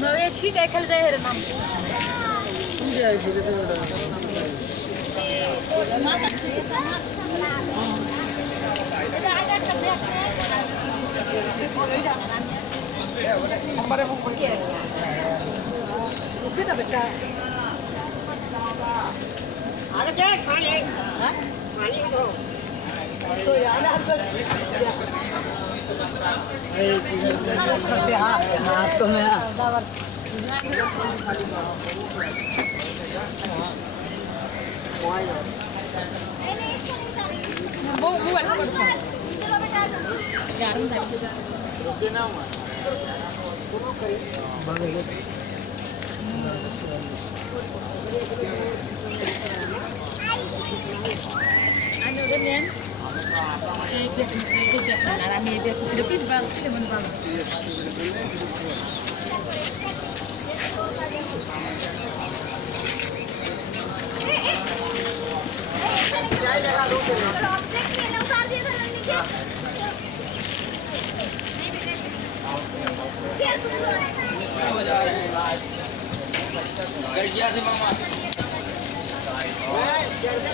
नवे छी देखल जाए रे नाम तो याद करते हाथ तो मैं वो वाला पड़ता है